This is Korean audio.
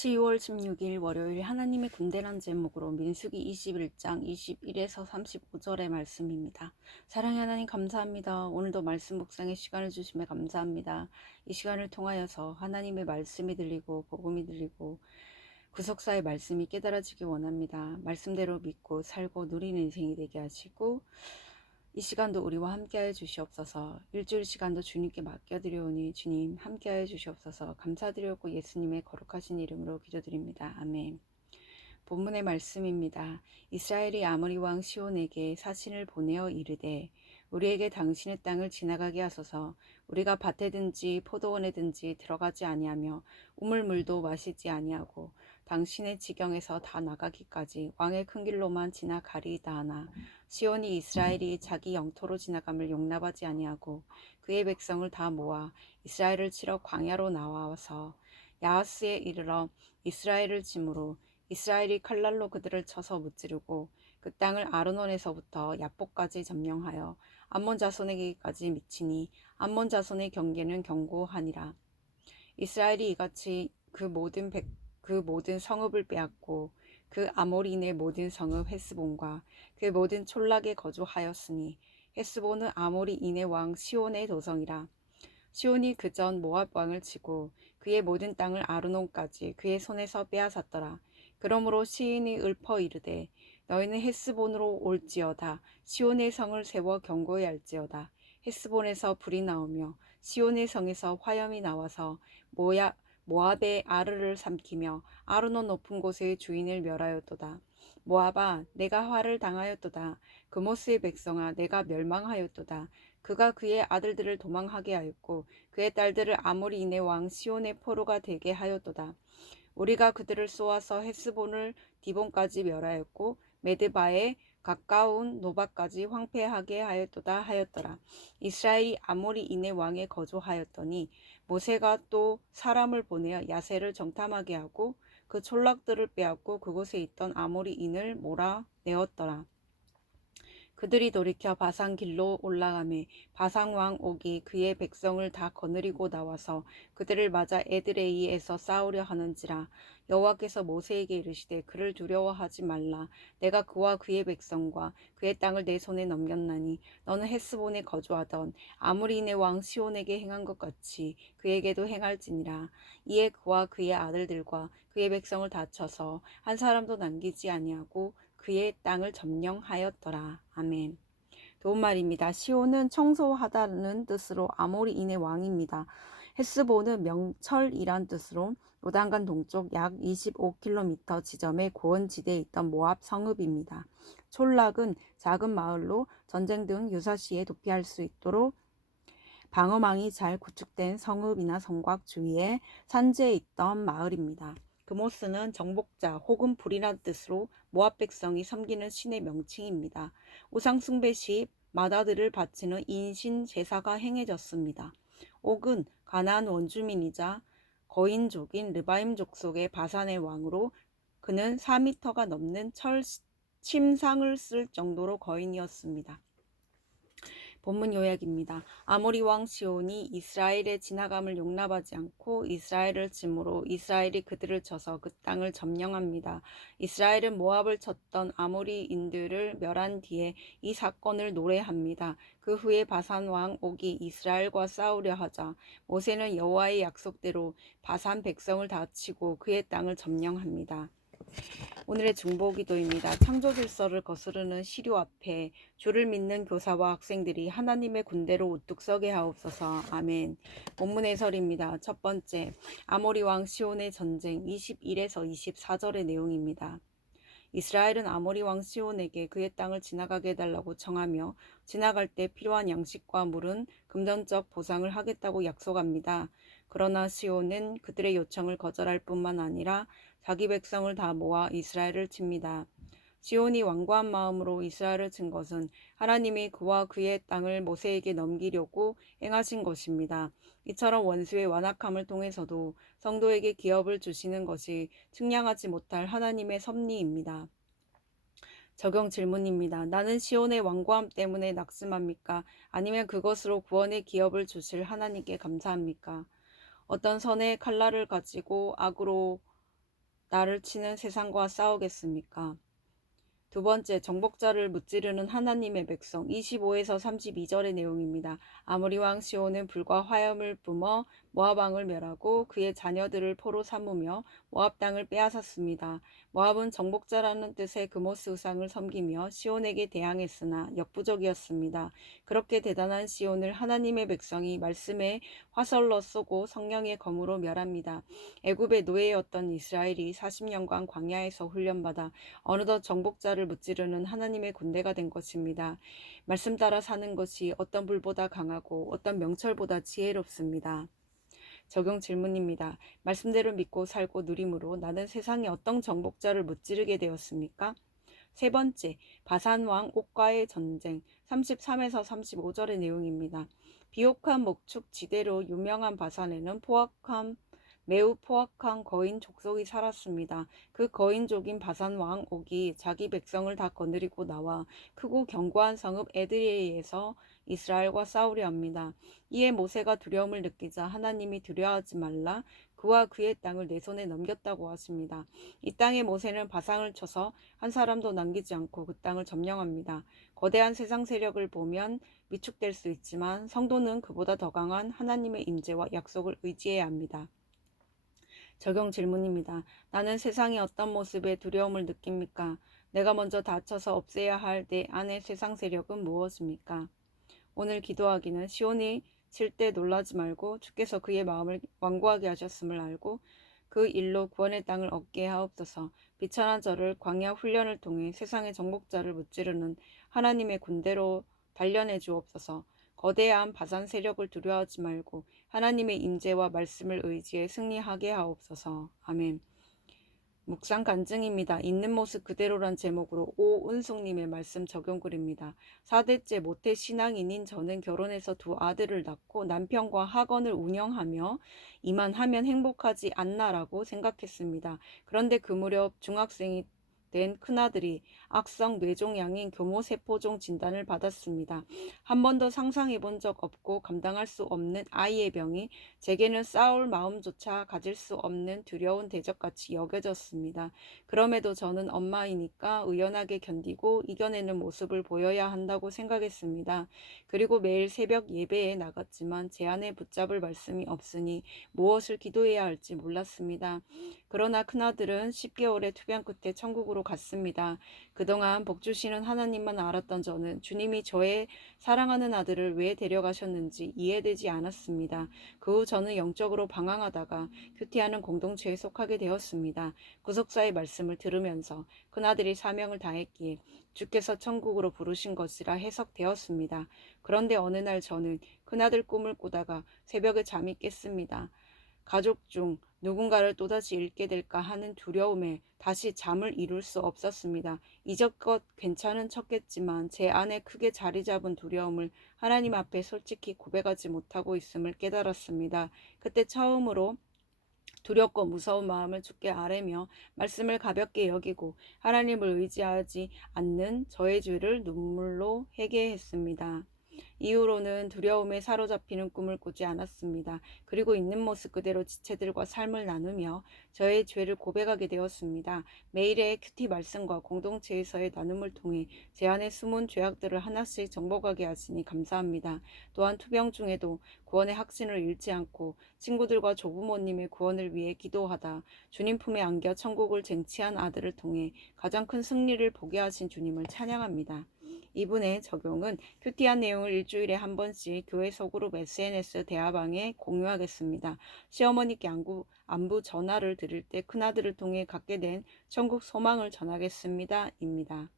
10월 16일 월요일 하나님의 군대란 제목으로 민수기 21장 21에서 35절의 말씀입니다. 사랑의 하나님 감사합니다. 오늘도 말씀 묵상의 시간을 주심에 감사합니다. 이 시간을 통하여서 하나님의 말씀이 들리고 복음이 들리고 구속사의 말씀이 깨달아지기 원합니다. 말씀대로 믿고 살고 누리는 인생이 되게 하시고 이 시간도 우리와 함께하여 주시옵소서. 일주일 시간도 주님께 맡겨드려오니 주님 함께하여 주시옵소서. 감사드렸고 예수님의 거룩하신 이름으로 기도드립니다. 아멘. 본문의 말씀입니다. 이스라엘이 아모리 왕 시온에게 사신을 보내어 이르되 우리에게 당신의 땅을 지나가게 하소서. 우리가 밭에든지 포도원에든지 들어가지 아니하며 우물물도 마시지 아니하고 당신의 지경에서 다 나가기까지 왕의 큰 길로만 지나가리이다 하나 시온이 이스라엘이 자기 영토로 지나감을 용납하지 아니하고 그의 백성을 다 모아 이스라엘을 치러 광야로 나와서 야하스에 이르러 이스라엘을 치므로 이스라엘이 칼날로 그들을 쳐서 무찌르고 그 땅을 아르논에서부터 야복까지 점령하여 암몬 자손에게까지 미치니 암몬 자손의 경계는 견고하니라. 이스라엘이 이같이 그 모든 성읍을 빼앗고 그 아모리인의 모든 성읍 헤스본과 그 모든 촌락에 거주하였으니 헤스본은 아모리인의 왕 시온의 도성이라. 시온이 그전 모압 왕을 치고 그의 모든 땅을 아르논까지 그의 손에서 빼앗았더라. 그러므로 시인이 읊어 이르되 너희는 헤스본으로 올지어다. 시온의 성을 세워 견고히 할지어다. 헤스본에서 불이 나오며 시온의 성에서 화염이 나와서 모압의 아르를 삼키며 아르논 높은 곳의 주인을 멸하였도다. 모압아 내가 화를 당하였도다. 그모스의 백성아 내가 멸망하였도다. 그가 그의 아들들을 도망하게 하였고 그의 딸들을 아모리인의 왕 시온의 포로가 되게 하였도다. 우리가 그들을 쏘아서 헤스본을 디본까지 멸하였고 메드바에 가까운 노바까지 황폐하게 하였도다 하였더라. 이스라엘이 아모리인의 왕에 거주하였더니 모세가 또 사람을 보내어 야세를 정탐하게 하고 그 촌락들을 빼앗고 그곳에 있던 아모리인을 몰아내었더라. 그들이 돌이켜 바산 길로 올라가매 바산 왕 옥이 그의 백성을 다 거느리고 나와서 그들을 맞아 에드레이에서 싸우려 하는지라. 여호와께서 모세에게 이르시되 그를 두려워하지 말라. 내가 그와 그의 백성과 그의 땅을 내 손에 넘겼나니 너는 헤스본에 거주하던 아모리인의 왕 시온에게 행한 것 같이 그에게도 행할지니라. 이에 그와 그의 아들들과 그의 백성을 다 쳐서 한 사람도 남기지 아니하고 그의 땅을 점령하였더라. 아멘. 도움말입니다. 시온은 청소하다는 뜻으로 아모리인의 왕입니다. 헤스본은 명철이란 뜻으로 요단강 동쪽 약 25km 지점의 고원지대에 있던 모압 성읍입니다. 촌락은 작은 마을로 전쟁 등 유사시에 도피할 수 있도록 방어망이 잘 구축된 성읍이나 성곽 주위에 산지에 있던 마을입니다. 그모스는 정복자 혹은 불이라는 뜻으로 모압 백성이 섬기는 신의 명칭입니다. 우상숭배 시 마다들을 바치는 인신 제사가 행해졌습니다. 옥은 가나안 원주민이자 거인족인 르바임 족속의 바산의 왕으로 그는 4m가 넘는 철 침상을 쓸 정도로 거인이었습니다. 본문 요약입니다. 아모리 왕 시온이 이스라엘의 지나감을 용납하지 않고 이스라엘을 침으로 이스라엘이 그들을 쳐서 그 땅을 점령합니다. 이스라엘은 모압을 쳤던 아모리인들을 멸한 뒤에 이 사건을 노래합니다. 그 후에 바산 왕 옥이 이스라엘과 싸우려 하자 모세는 여호와의 약속대로 바산 백성을 다 치고 그의 땅을 점령합니다. 오늘의 중보기도입니다. 창조질서를 거스르는 시류 앞에 주를 믿는 교사와 학생들이 하나님의 군대로 우뚝 서게 하옵소서. 아멘. 본문 해설입니다. 첫 번째, 아모리 왕 시온의 전쟁 21에서 24절의 내용입니다. 이스라엘은 아모리 왕 시온에게 그의 땅을 지나가게 해달라고 청하며 지나갈 때 필요한 양식과 물은 금전적 보상을 하겠다고 약속합니다. 그러나 시온은 그들의 요청을 거절할 뿐만 아니라 자기 백성을 다 모아 이스라엘을 칩니다. 시온이 완고한 마음으로 이스라엘을 친 것은 하나님이 그와 그의 땅을 모세에게 넘기려고 행하신 것입니다. 이처럼 원수의 완악함을 통해서도 성도에게 기업을 주시는 것이 측량하지 못할 하나님의 섭리입니다. 적용 질문입니다. 나는 시온의 완고함 때문에 낙심합니까? 아니면 그것으로 구원의 기업을 주실 하나님께 감사합니까? 어떤 선의 칼날을 가지고 악으로 나를 치는 세상과 싸우겠습니까? 두 번째, 정복자를 무찌르는 하나님의 백성 25에서 32절의 내용입니다. 아모리 왕 시온은 불과 화염을 뿜어 모압 왕을 멸하고 그의 자녀들을 포로 삼으며 모압 땅을 빼앗았습니다. 모압은 정복자라는 뜻의 그모스 우상을 섬기며 시온에게 대항했으나 역부족이었습니다. 그렇게 대단한 시온을 하나님의 백성이 말씀에 화살로 쏘고 성령의 검으로 멸합니다. 애굽의 노예였던 이스라엘이 40년간 광야에서 훈련받아 어느덧 정복자를 무찌르는 하나님의 군대가 된 것입니다. 말씀 따라 사는 것이 어떤 불보다 강하고 어떤 명철보다 지혜롭습니다. 적용 질문입니다. 말씀대로 믿고 살고 누림으로 나는 세상에 어떤 정복자를 무찌르게 되었습니까? 세 번째, 바산왕 옥과의 전쟁 33에서 35절의 내용입니다. 비옥한 목축 지대로 유명한 바산에는 매우 포악한 거인 족속이 살았습니다. 그 거인족인 바산 왕 옥이 자기 백성을 다 거느리고 나와 크고 견고한 성읍 에드레이에서 이스라엘과 싸우려 합니다. 이에 모세가 두려움을 느끼자 하나님이 두려워하지 말라, 그와 그의 땅을 내 손에 넘겼다고 하십니다. 이 땅에 모세는 바상을 쳐서 한 사람도 남기지 않고 그 땅을 점령합니다. 거대한 세상 세력을 보면 위축될 수 있지만 성도는 그보다 더 강한 하나님의 임재와 약속을 의지해야 합니다. 적용 질문입니다. 나는 세상의 어떤 모습에 두려움을 느낍니까? 내가 먼저 다쳐서 없애야 할 내 안의 세상 세력은 무엇입니까? 오늘 기도하기는 시온이 칠 때 놀라지 말고 주께서 그의 마음을 완고하게 하셨음을 알고 그 일로 구원의 땅을 얻게 하옵소서. 비천한 저를 광야 훈련을 통해 세상의 정복자를 무찌르는 하나님의 군대로 단련해 주옵소서. 거대한 바산 세력을 두려워하지 말고 하나님의 임재와 말씀을 의지해 승리하게 하옵소서. 아멘. 묵상 간증입니다. 있는 모습 그대로란 제목으로 오은숙님의 말씀 적용글입니다. 4대째 모태 신앙인인 저는 결혼해서 두 아들을 낳고 남편과 학원을 운영하며 이만 하면 행복하지 않나라고 생각했습니다. 그런데 그 무렵 중학생이 된 큰아들이 악성 뇌종양인 교모세포종 진단을 받았습니다. 한 번도 상상해 본 적 없고 감당할 수 없는 아이의 병이 제게는 싸울 마음조차 가질 수 없는 두려운 대적같이 여겨졌습니다. 그럼에도 저는 엄마이니까 의연하게 견디고 이겨내는 모습을 보여야 한다고 생각했습니다. 그리고 매일 새벽 예배에 나갔지만 제 안에 붙잡을 말씀이 없으니 무엇을 기도해야 할지 몰랐습니다. 그러나 큰아들은 10개월의 투병 끝에 천국으로 갔습니다. 그동안 복주시는 하나님만 알았던 저는 주님이 저의 사랑하는 아들을 왜 데려가셨는지 이해되지 않았습니다. 그 후 저는 영적으로 방황하다가 큐티하는 공동체에 속하게 되었습니다. 구속사의 말씀을 들으면서 큰아들이 사명을 다했기에 주께서 천국으로 부르신 것이라 해석되었습니다. 그런데 어느 날 저는 큰아들 꿈을 꾸다가 새벽에 잠이 깼습니다. 가족 중 누군가를 또다시 잃게 될까 하는 두려움에 다시 잠을 이룰 수 없었습니다. 이제껏 괜찮은 척했지만 제 안에 크게 자리 잡은 두려움을 하나님 앞에 솔직히 고백하지 못하고 있음을 깨달았습니다. 그때 처음으로 두렵고 무서운 마음을 주께 아뢰며 말씀을 가볍게 여기고 하나님을 의지하지 않는 저의 죄를 눈물로 회개했습니다. 이후로는 두려움에 사로잡히는 꿈을 꾸지 않았습니다. 그리고 있는 모습 그대로 지체들과 삶을 나누며 저의 죄를 고백하게 되었습니다. 매일의 큐티 말씀과 공동체에서의 나눔을 통해 제 안에 숨은 죄악들을 하나씩 정복하게 하시니 감사합니다. 또한 투병 중에도 구원의 확신을 잃지 않고 친구들과 조부모님의 구원을 위해 기도하다 주님 품에 안겨 천국을 쟁취한 아들을 통해 가장 큰 승리를 보게 하신 주님을 찬양합니다. 이분의 적용은 큐티한 내용을 일주일에 한 번씩 교회 소그룹 SNS 대화방에 공유하겠습니다. 시어머니께 안부 전화를 드릴 때 큰아들을 통해 갖게 된 천국 소망을 전하겠습니다. 입니다.